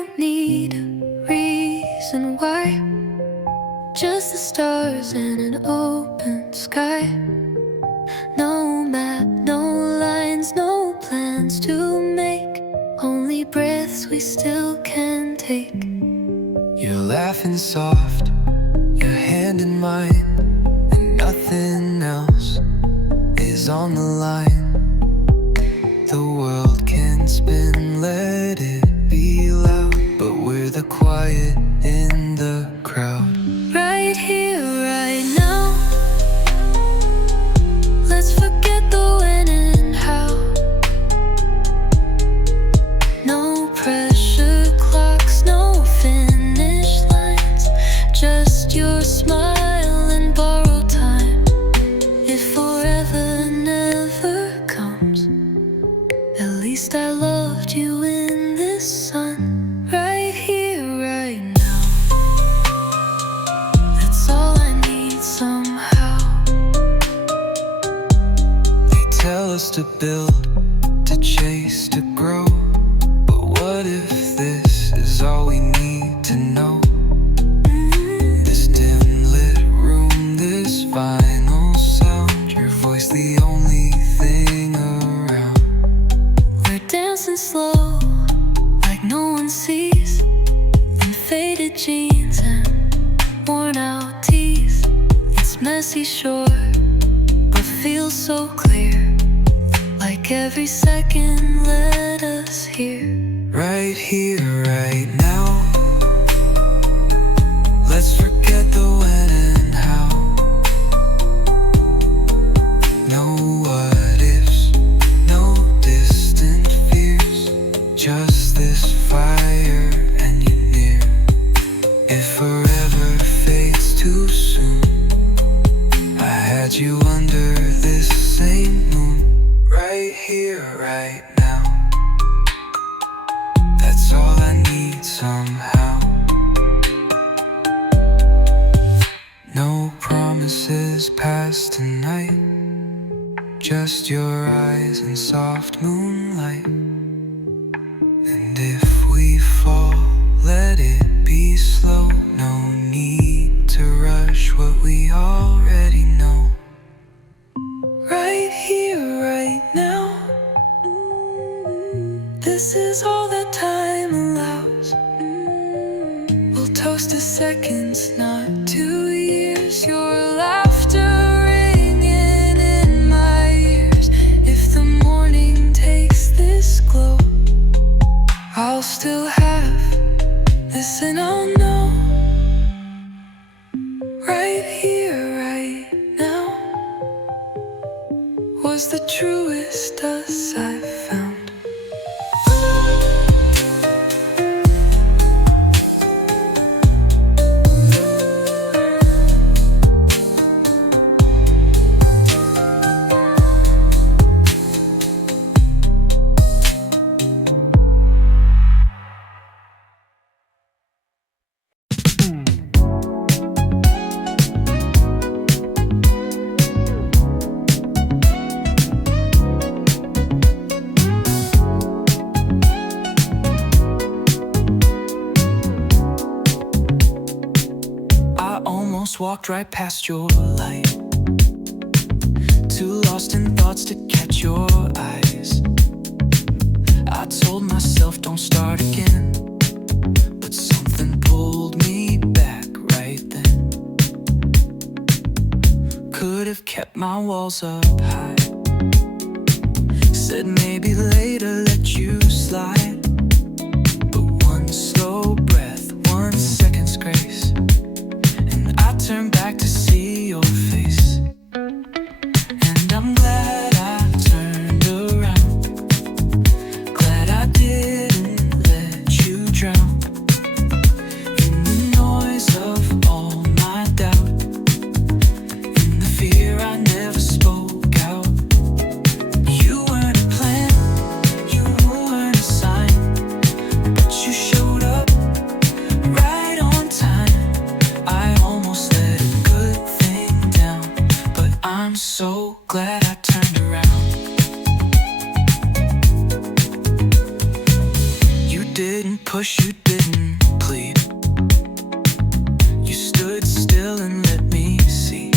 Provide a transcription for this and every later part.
don't need a reason why. Just the stars and an open sky. No map, no lines, no plans to make. Only breaths we still can take. You're laughing soft, your hand in mine, and nothing else is on the line. The world can spin, let it be loud, but we're the quiet in the crowd. Right here, right now. Let's forget the when and how. No pressure clocks, no finish lines. Just your smile and borrowed time. If forever never comes, at least I loved you in this sun. Right here, right now. That's all I need somehow. They tell us to build, to chase, to grow. But what if this is all we need to know? This dim lit room, this final sound, your voice the only thing around. We're dancing slow, like no one sees. In faded jeans and worn out tees. It's messy, sure, but feels so clear. Like every second led us here. Right here, right now. Let's forget the when and how. No what ifs, no distant fears. Just this fire and you near. If forever fades too soon, I had you under this same moon. Right here, right now. That's all I need somehow. No promises past tonight. Just your eyes and soft moonlight. And if we fall, let it be slow. No need to rush what we already know. Right here, right now. This is all that time allows. We'll toast to seconds, not 2 years. Your laughter ringing in my ears. If the morning takes this glow, I'll still have this and I'll know. Right here, right now, was the truest us I've found. Walked right past your light, too lost in thoughts to catch your eyes. I told myself don't start again, but something pulled me back right then. Could have kept my walls up high, said maybe later let you slide. But one slow breath, 1 second's grace, turn back to see your face. And I'm glad I turned around, glad I didn't let you drown in the noise of all my doubt, in the fear I never spoke out. You weren't a plan, you weren't a sign, but you showed up right on time. I almost let a good thing down, but I'm so glad I turned around. You didn't push, you didn't plead. You stood still and let me see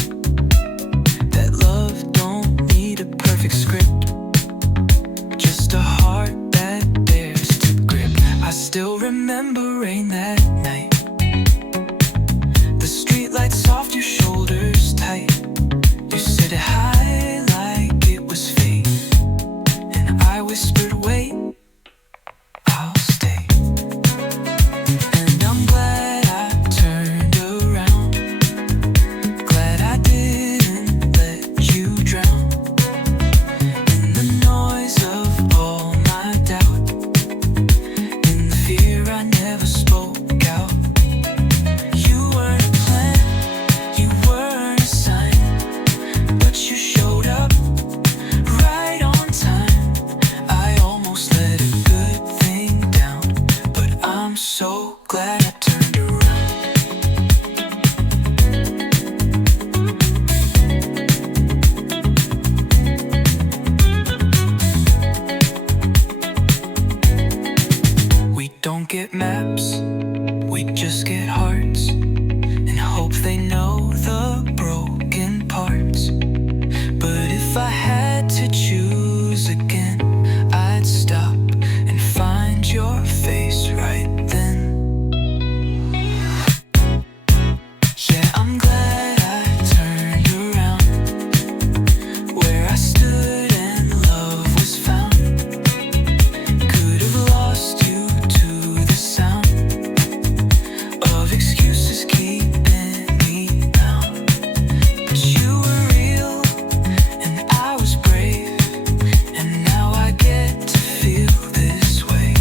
that love don't need a perfect script, just a heart that dares to grip. I still remember rain that night, the streetlights off your shoulders tight. You said it high like it was fate, and I whispered wait, I'll stay. And I'm glad I turned around, glad I didn't let you drown in the noise of all my doubt, in the fear I never spoke out. You weren't a plan, you weren't a sign, but you showed up right on time. I almost let a good thing down, but I'm so glad I turned around. We don't get maps, we just get hearts, and hope they know the broken parts. But if I had to choose again, I'd stop and find your face right then. Yeah, I'm glad I turned around, where I stood and love was found. Could have lost you to the sound of excuses keeping me down, but you were real and I was brave, and now I get to feel this way.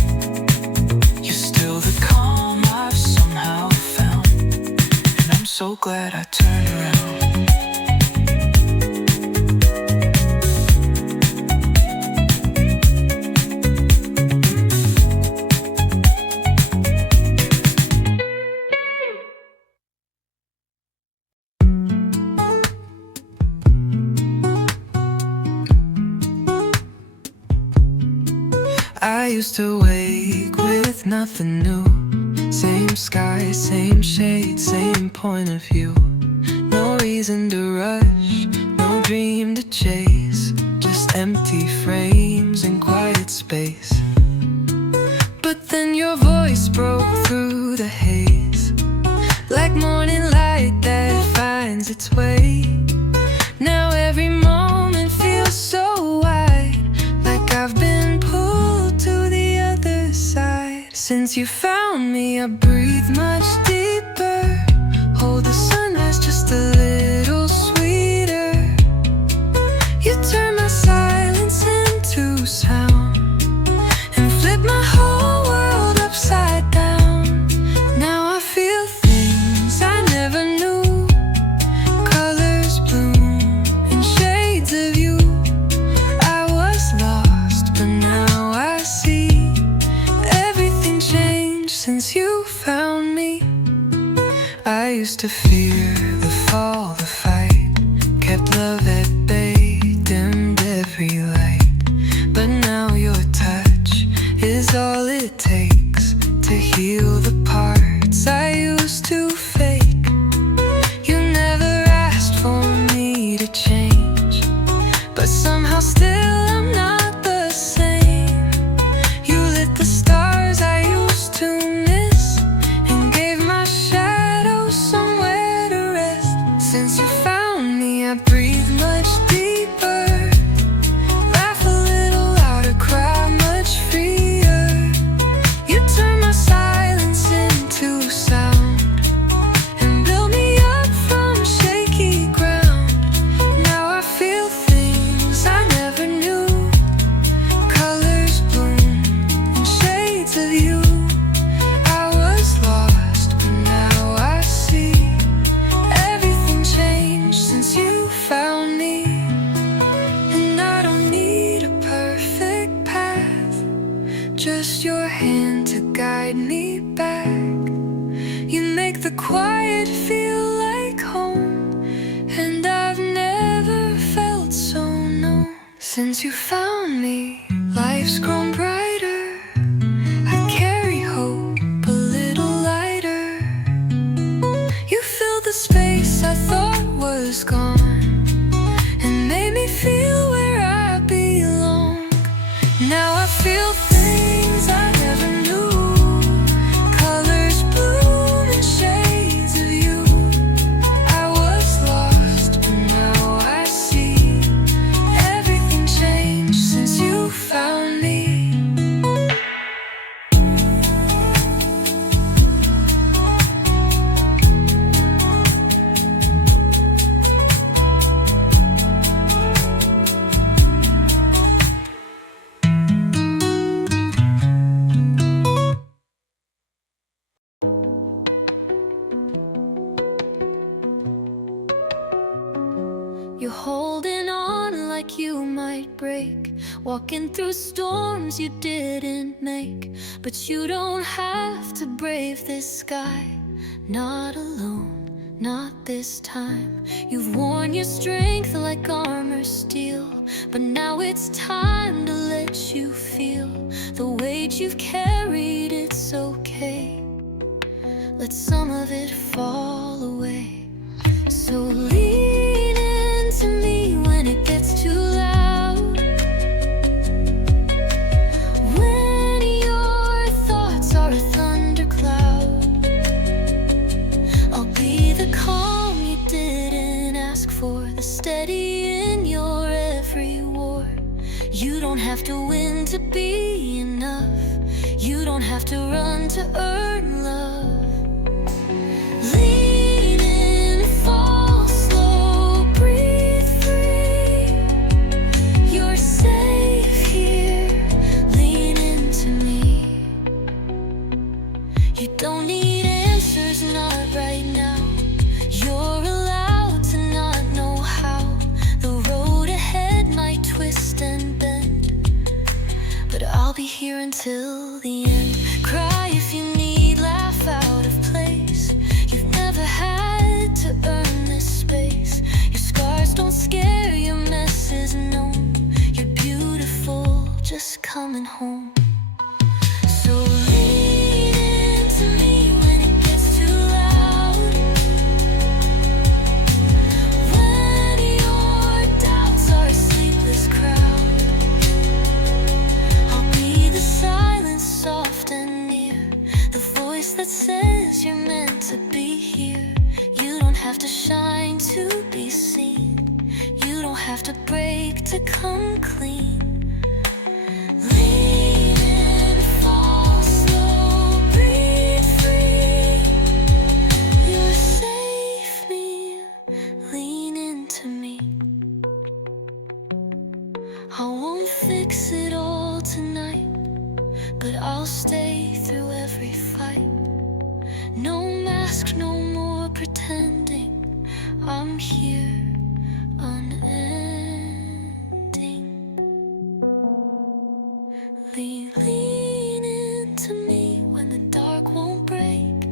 You're still the calm I've somehow found, and I'm so glad I turned around. I used to wake with nothing new, same sky, same shade, same point of view. No reason to rush, no dream to chase, just empty frames and quiet space. But then your voice broke through the haze, like morning light that finds its way. Now every moment feels so wide, like I've been pulled to the other side. Since you found me, I breathe much deeper. Hold the sunrise just a little sweeter. You turn my silence into sound and flip my whole world upside down. Now I feel things I never knew, colors bloom in shades of you. I was lost, but now I see everything changed since you found me. I used to fear the fall, the fight, kept love at bay, dimmed every light. But now your touch is all it takes to heal the parts I used to fake. You never asked for me to change, but somehow still I'm not the same. You lit the stars I used to miss and gave my shadow somewhere to rest. Since you found me, I breathe much deeper, laugh a little louder, cry much freer. You turn my silence into sound and build me up from shaky ground. Now I feel things I never knew, colors bloom in shades of you. I was lost, but now I see everything changed since you found me. And I don't need a perfect path, just your hand to guide me back. You make the quiet feel like home, and I've never felt so known. Since you found me, life's grown brighter. I carry hope holding on like you might break, walking through storms you didn't make. But you don't have to brave this sky, not alone, not this time. You've worn your strength like armor steel, but now it's time to let you feel the weight you've carried. It's okay, let some of it fall away. So lean into me when it gets too loud, when your thoughts are a thundercloud. I'll be the calm you didn't ask for, the steady in your every war. You don't have to win to be enough, you don't have to run to earn love. Lean in, fall slow, breathe free. You're safe here, lean into me. You don't need answers, not right now. You're allowed to not know how. The road ahead might twist and bend, but I'll be here until the end. Cry if you need, laugh out of place. You've never had to earn this space. Your scars don't scare, your mess is known. You're beautiful, just coming home. So lean into me when it gets too loud, when your doubts are a sleepless crowd. I'll be the silence, soft and near, the voice that says you're meant to be here. You don't have to shine to be seen, you don't have to break to come clean. Lean in, fall slow, breathe free. You're safe, me, lean into me. I won't fix it all tonight, but I'll stay through every fight. No mask, no more pretending. I'm here, unending. Lean into me when the dark won't break,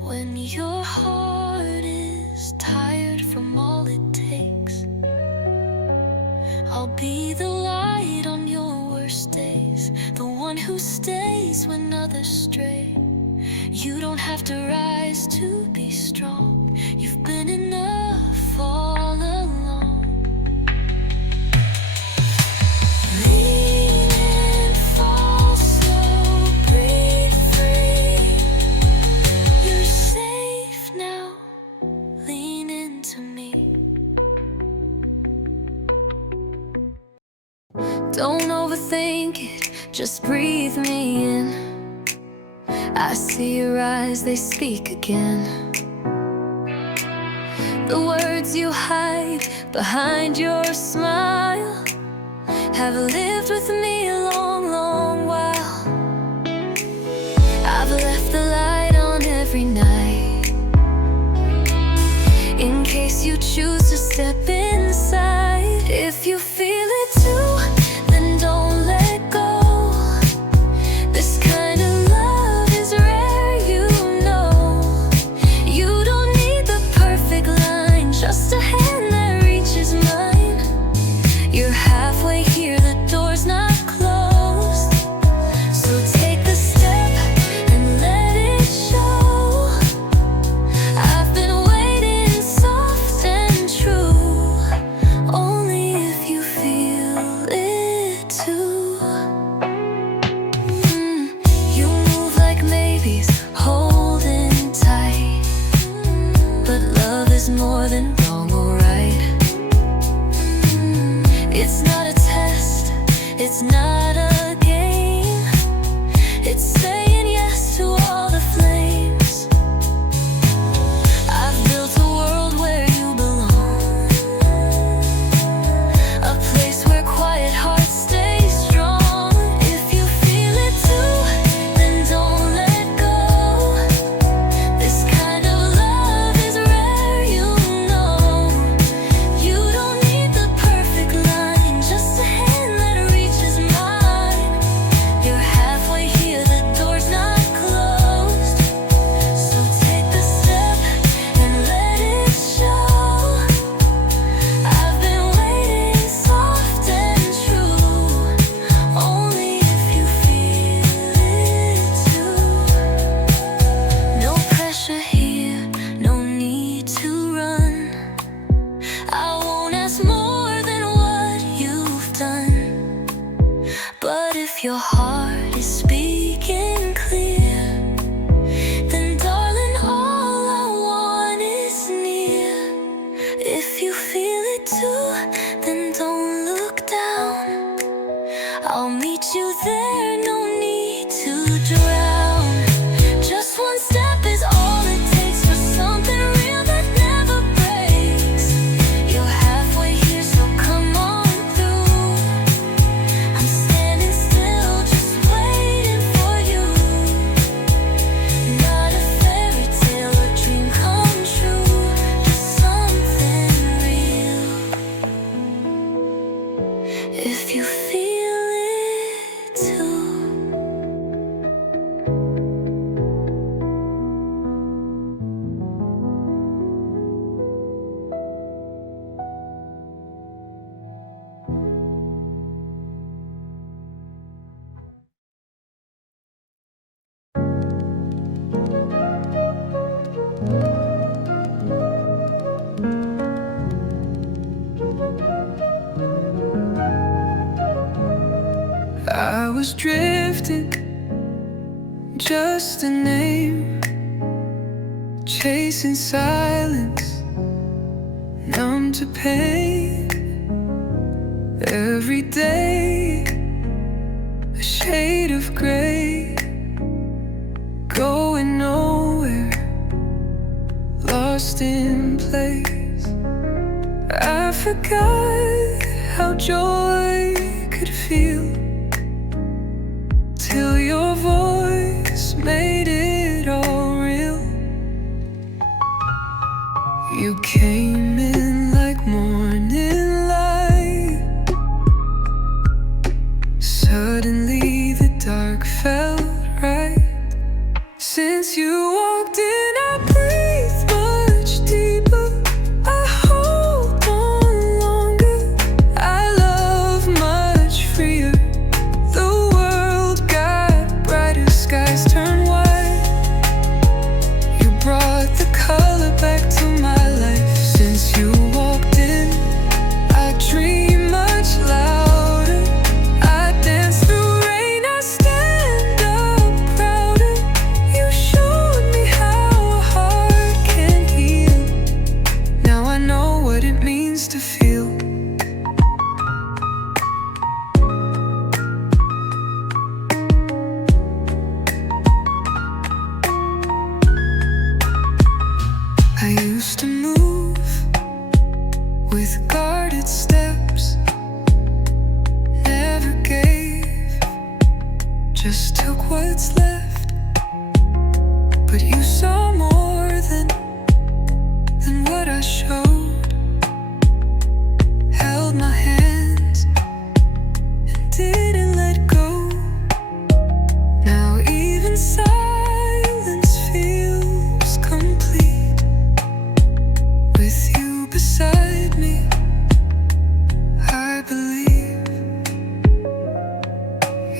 when your heart is tired from all it takes. I'll be the light on your worst days, the one who stays when others stray. You don't have to rise to be strong, you've been enough all along. Lean in, fall slow, breathe free. You're safe now, lean into me. Don't overthink it, just breathe me in. I see your eyes, they speak again. The words you hide behind your smile have lived with me a long, long while. I've left the light on every night, in case you choose to step inside. If you feel it too, then don't let go. This kind of love is rare, you know. You don't need the perfect line, just a hand that reaches mine. You're halfway here, the door's not closed. So take the step and let it show. I've been waiting soft and true, only if you feel it too. You move like maybes, holding tight, but love is more than wrong or right. It's not a test, it's not a game. It's saying yes to all the flames. I've built a world where you belong, a place where quiet hearts stay strong. If you feel it too, then don't let go. This kind of love is rare, you know. was drifting, just a name, chasing silence, numb to pain. Every day, a shade of gray, going nowhere, lost in place. I forgot how joy could feel, till your voice made it all real. You came in like morning light. Suddenly the dark felt right. Since you walked in, I breathe much deeper. I hold on longer. I love much freer. The world got brighter, skies turned white. You brought the color back to my life. Since you walked in, I dream much louder. I dance through rain, I stand up prouder. You showed me how a heart can heal. Now I know what it means to feel. I used to move with guarded steps, never gave, just took what's left. But you saw more than what I showed, held my hands and didn't let go. Now even silence feels complete with you beside me. I believe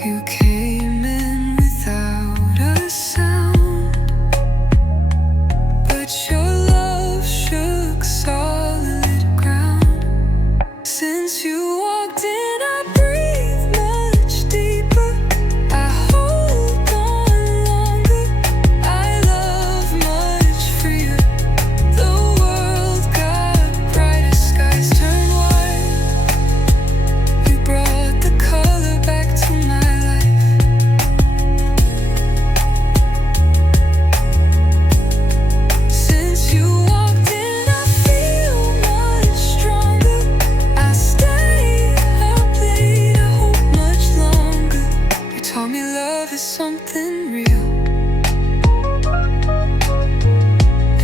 you came in without a sound, but your love shook solid ground. Since you walked in, I breathe much deeper. I hold on longer. I love much freer. The world got brighter, skies turned white. You brought the color back to my life. Since you walked in, I feel much stronger. I stay up late, I hope much longer. You taught me love is something real,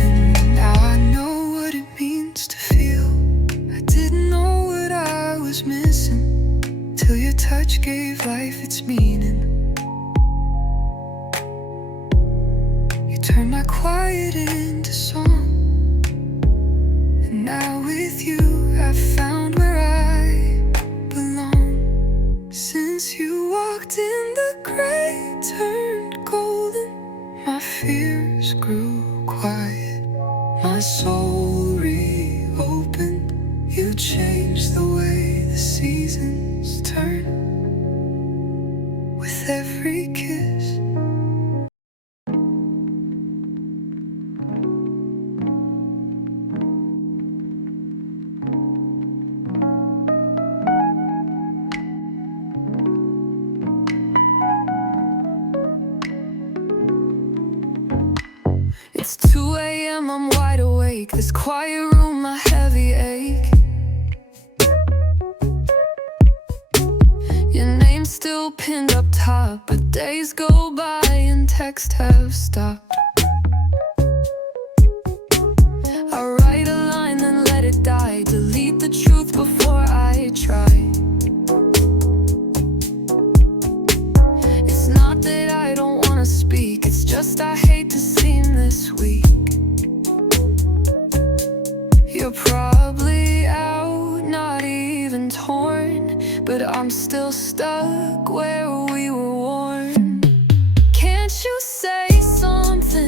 and now I know what it means to feel. I didn't know what I was missing, till your touch gave life its meaning. You turned my quiet into song, and now with you I found where I belong. Since you walked in, the gray turned golden. My fears grew quiet, my soul reopened. You changed the way the seasons turn with every kiss. It's 2 a.m., I'm wide awake. This quiet room, my heavy ache. Your name's still pinned up top, but days go by and texts have stopped. I write a line, then let it die. Delete the truth before I try. It's not that I don't wanna speak, it's just I hate to seem this weak. You're probably out, not even torn, but I'm still stuck where we were worn. Can't you say something?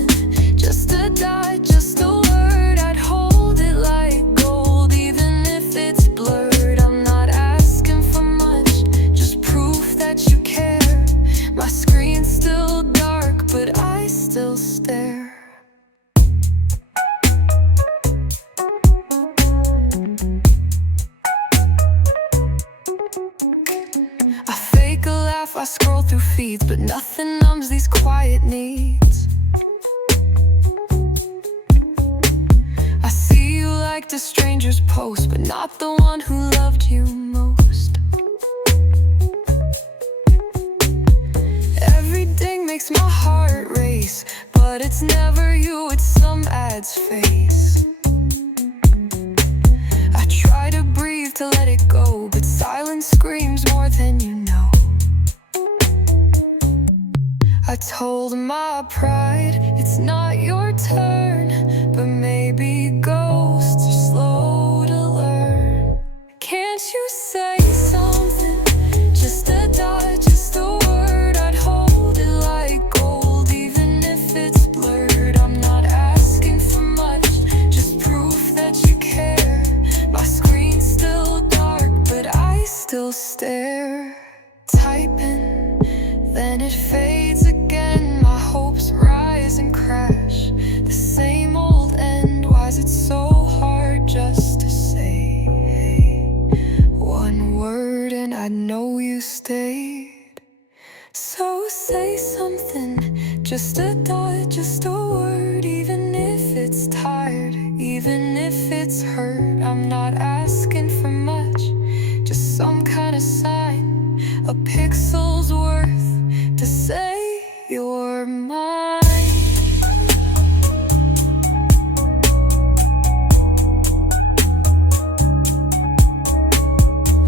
but nothing numbs these quiet needs. I see you liked a stranger's post, but not the one who loved you most. Every ding makes my heart race, but it's never you, it's some ad's face. I try to breathe to let it go, but silence screams more than you know. I told my pride, it's not your turn, but maybe ghosts are slow to learn. Can't you say something? Just a dot, just a word. I'd hold it like gold, even if it's blurred. I'm not asking for much, just proof that you care. My screen's still dark, but I still stare. Typing, then it fades again. My hopes rise and crash. The same old end. Why is it so hard just to say, hey, one word and I know you stayed. So say something, just a dot, just a word. Even if it's tired, even if it's hurt. I'm not asking for much, just some kind of sign, a pixel's worth to say you're mine.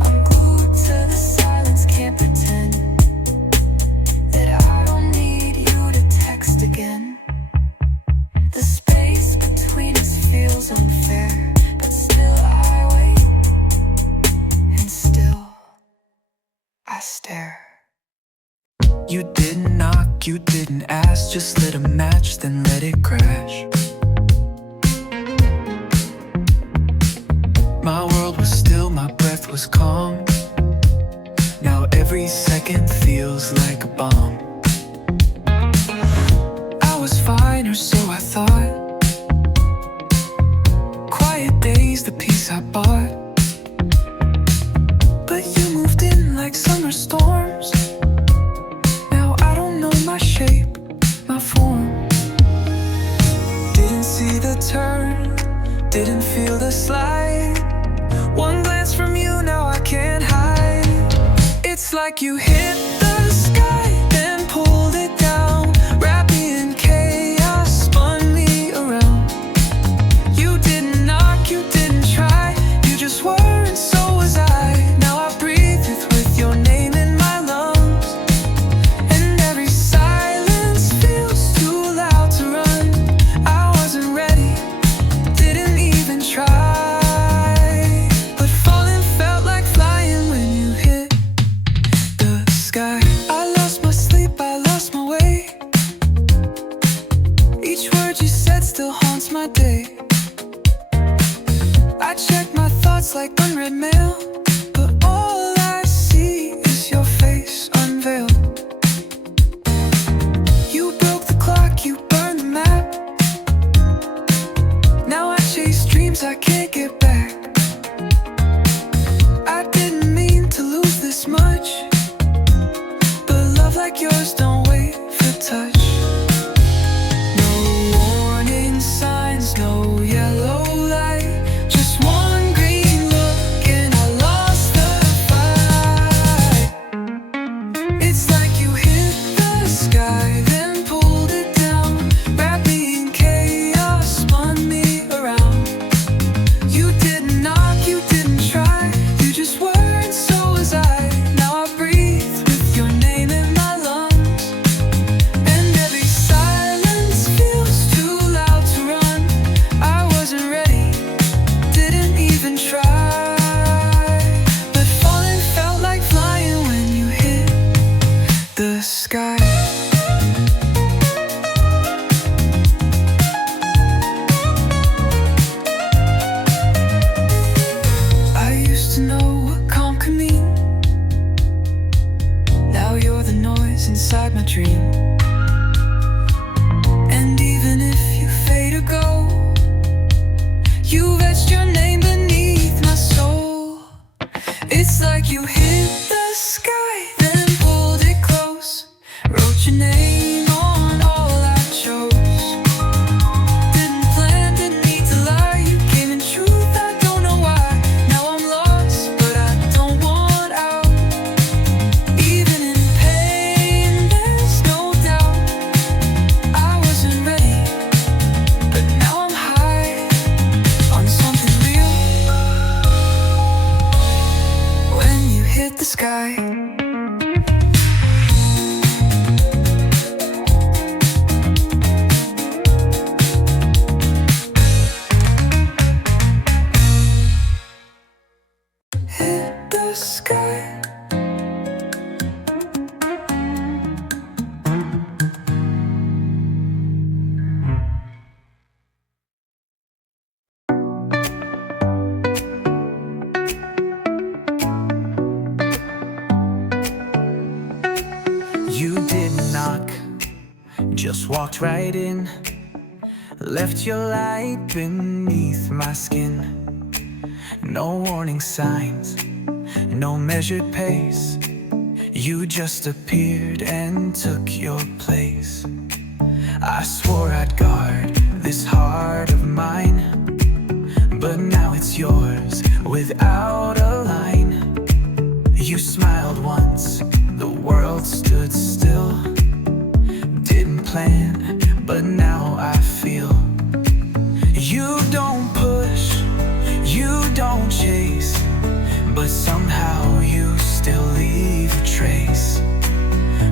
I'm glued to the silence, can't pretend that I don't need you to text again. The space between us feels unfair, but still I wait, and still I stare. You didn't knock, you didn't ask, just lit a match, then let it crash. My world was still, my breath was calm. Now every second feels like a bomb. I was fine, or so I thought. Quiet days, the peace I bought. But you moved in like summer storms. My shape, my form. Didn't see the turn, didn't feel the slide. One glance from you, now I can't hide. It's like you hit the sky, then pulled it down. Wrapped me in chaos, spun me around. You didn't knock, you didn't try. You just were and so was I. Now I breathe with your name in my lungs. Try, but falling felt like flying when you hit the Just walked right in, left your light beneath my skin. No warning signs, no measured pace. You just appeared and took your place. I swore I'd guard this heart of mine, but now it's yours without a line. You smiled once, the world stood still. Didn't plan, but now I feel. You don't push, you don't chase, but somehow you still leave a trace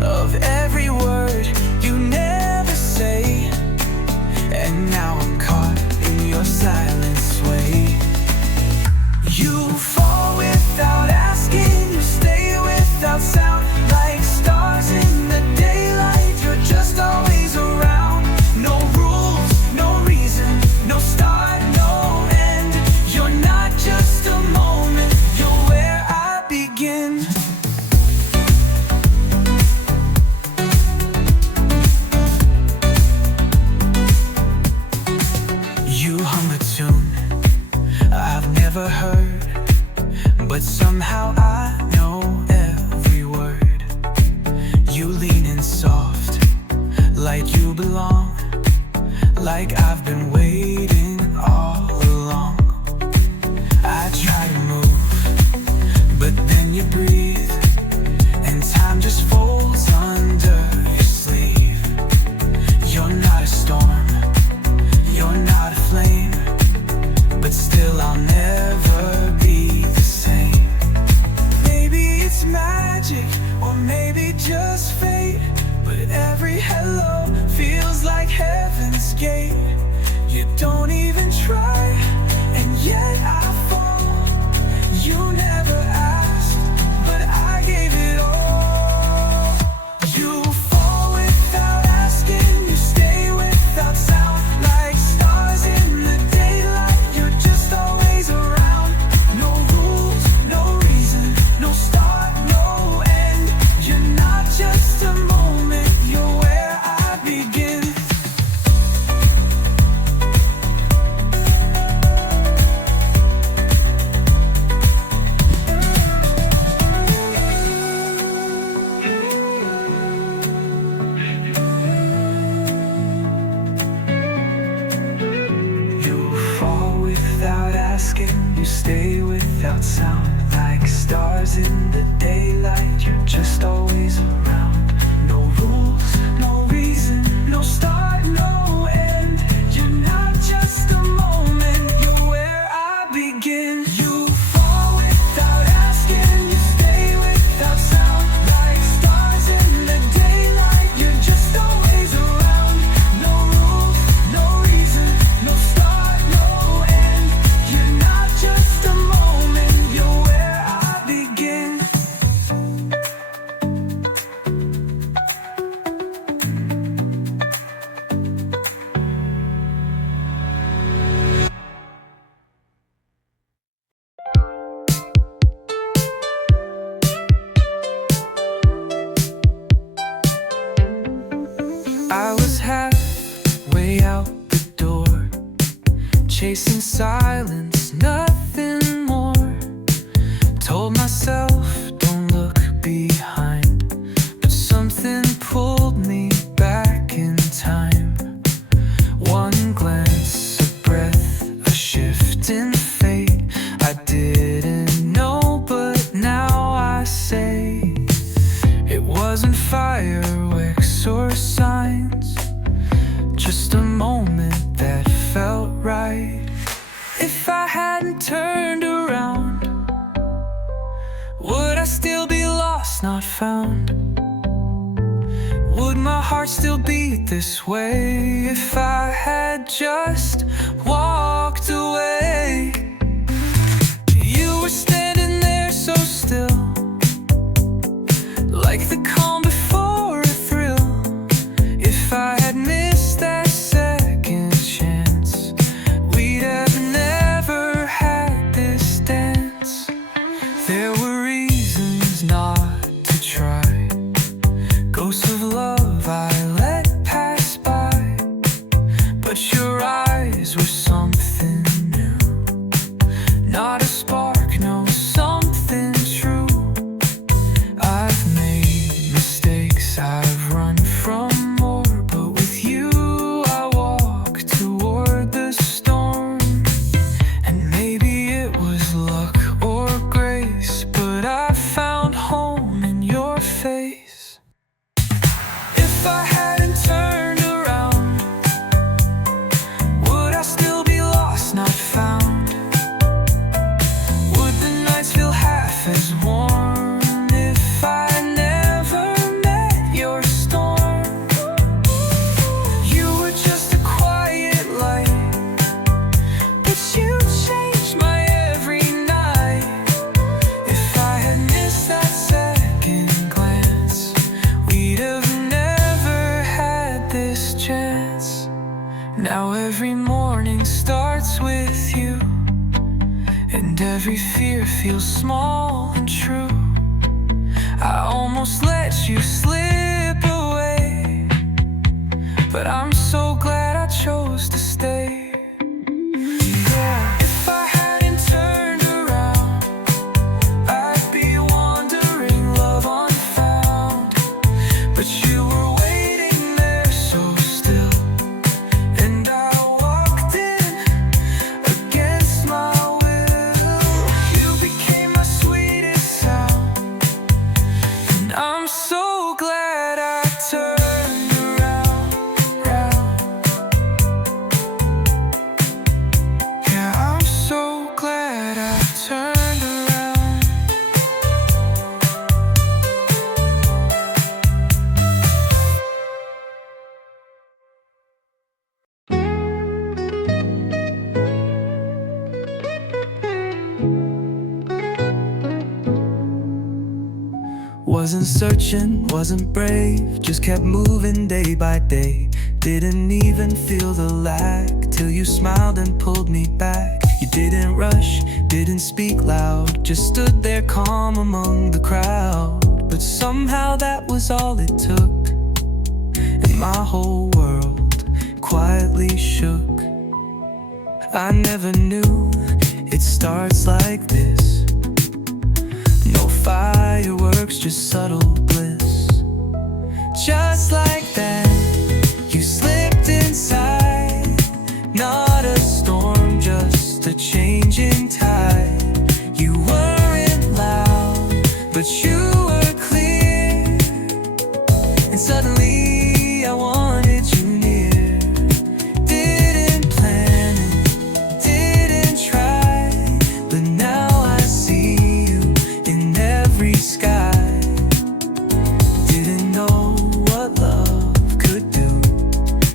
of every word you never say. And now I'm caught in your silent sway. You fall without asking, you stay without sound. Like stars in the daylight, you're just always around. No rules, no reason, no start, no end. You're not just a moment, you're where I begin. You hum a tune I've never heard, but somehow I know every word. You lean in soft, like you belong, like I've been waiting all along. I try to move, but then you breathe, and time just folds under your sleeve. You're not a storm, you're not a flame, but still I'll never be the same. Maybe it's magic, or maybe just fate, but every hello feels like heaven's gate. You don't even try, and yet I fall. You never asked, but I gave it all. You fall without asking, you stay without sound. Like stars in the daylight, you're just always around. No rules, no reason, no start, no end. You're not just a moment, you're where I begin. You fall without asking, you stay without sound. Like stars in the daylight, you're just always around. No rules, no reason, no start, no end. You're not just a moment, you're where I begin. You fall without asking, you stay without sound. Like stars in the daylight, you're just always around. No rules, no reason, no start, no end. You're not just a moment, you're where I begin. I was halfway out the door, chasing silence, nothing more. Told myself, don't look behind, but something pulled me back in time. One glance, a breath, a shift in fate. I didn't know, but now I say it wasn't fireworks or signs, just a moment that felt right. If I hadn't turned around, would I still be lost, not found? Would my heart still beat this way if I had just walked away? You were standing there so still, like the calm before a thrill. If I had missed that second chance, we'd have never had this dance. There were reasons not to try, ghosts of love I let pass last chance. Now every morning starts with you, and every fear feels small and true. I almost let you slip away, but I'm so glad I chose to stay. Yeah, if I hadn't turned around, I'd be wandering, love unfound. But you were waiting there so still, and I walked in against my will. You became my sweetest sound, and I'm so glad I turned around. Yeah, I'm so glad I turned around. Wasn't searching, wasn't brave, just kept moving day by day. Didn't even feel the lack till you smiled and pulled me back. You didn't rush, didn't speak loud, just stood there calm among the crowd. But somehow that was all it took, and my whole world quietly shook. I never knew it starts like this. No fireworks, just subtle bliss. Just like that, you slipped inside. Not a storm, just a change in tide. You weren't loud, but you were clear. And suddenly I wanted you near. Didn't plan it, didn't try, but now I see you in every sky. Didn't know what love could do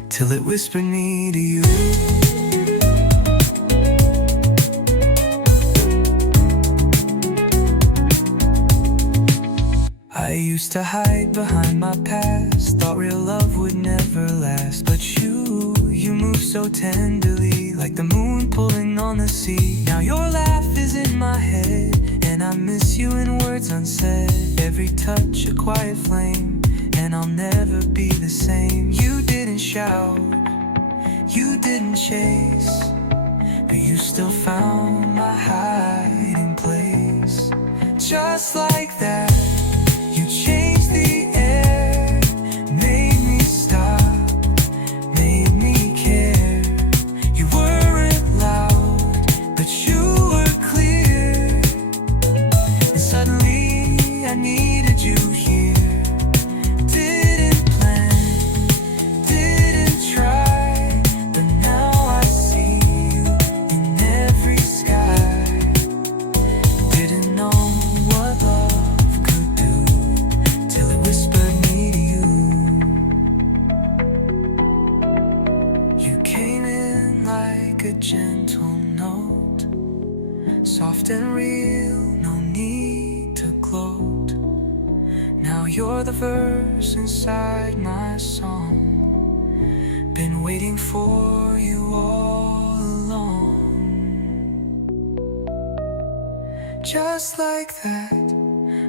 till it whispered me to you. I used to hide behind my past, thought real love would never last. But you move so tenderly, like the moon pulling on the sea. Now your laugh is in my head, and I miss you in words unsaid. Every touch a quiet flame, and I'll never be the same. You didn't shout, you didn't chase, but you still found my hiding place. Just like that, you changed the air, made me stop, made me care. You weren't loud, but you were clear. And suddenly I needed you here. Didn't plan, didn't try, but now I see you in every sky. Didn't know what love could do till it whispered me to you. You came in like a gentle note, soft and real, no need to gloat. Now you're the verse inside my song, been waiting for you all along. Just like that,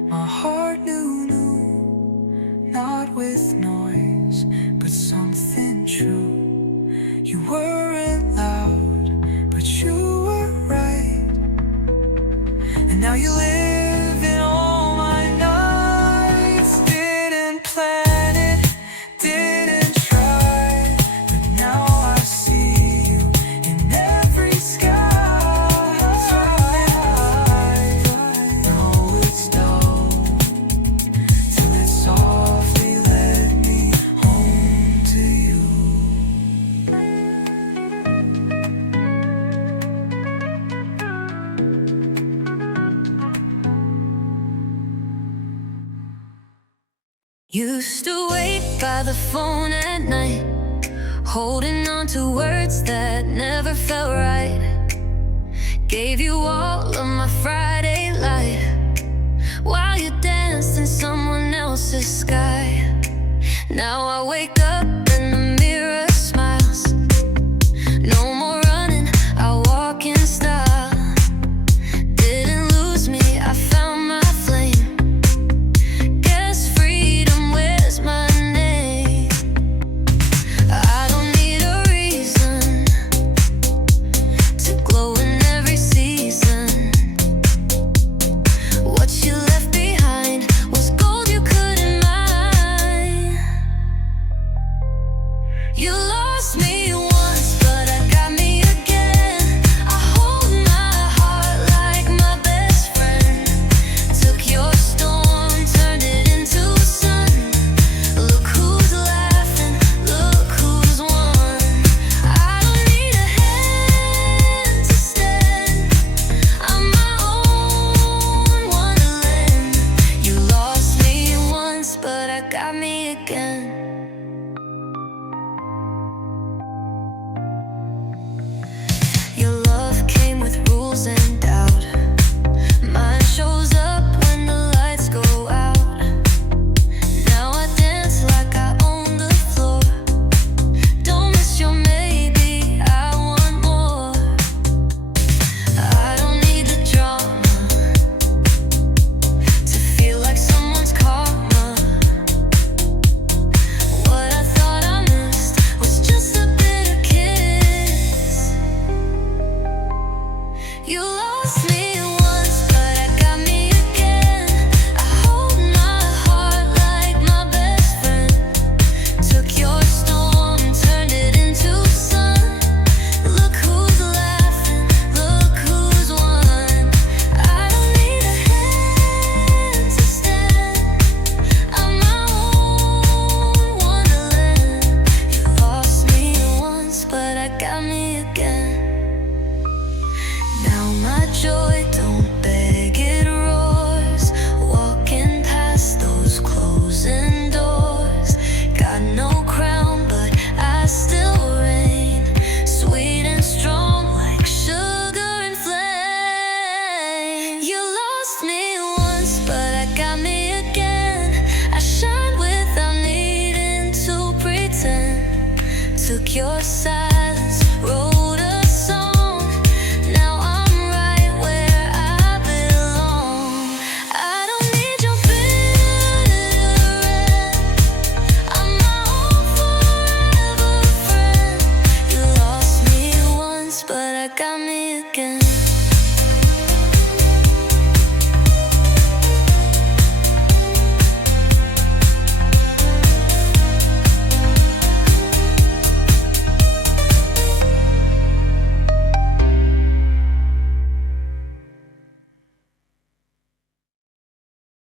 my heart knew, not with noise, but something true. You weren't loud, but you were right. And now you live in all my nights. Didn't plan it, didn't try, but now I see you in every sky. No, it's dull till it softly led me home to you. Used to wait by the phone at night, holding on to words that never felt right. Gave you all of my Friday light while you danced in someone else's sky. Now I wake up in the mirror You lost me once, but I got me again. I hold my heart like my best friend. Took your storm, turned it into sun. Look who's laughing, look who's won. I don't need a hand to stand. I'm my own wonderland. You lost me once, but I got me again. Your love came with rules and doubt. Mine shows up when the lights go out. Now I dance like I own the floor. Don't miss your maybe, I want more. I don't need the drama to feel like someone's karma. What I thought I missed was just a bitter kiss. You lost me once, but I got me again. I hold my heart like my best friend. Took your storm, turned it into sun. Look who's laughing, look who's won. I don't need a hand to stand. I'm my own wonderland. You lost me once, but I got me again. Now my joy don't beg, it roars. Walking past those closing doors. Got no crown, but I still reign. Sweet and strong like sugar and flame. You lost me once, but I got me again. I shine without needing to pretend. Took your silence,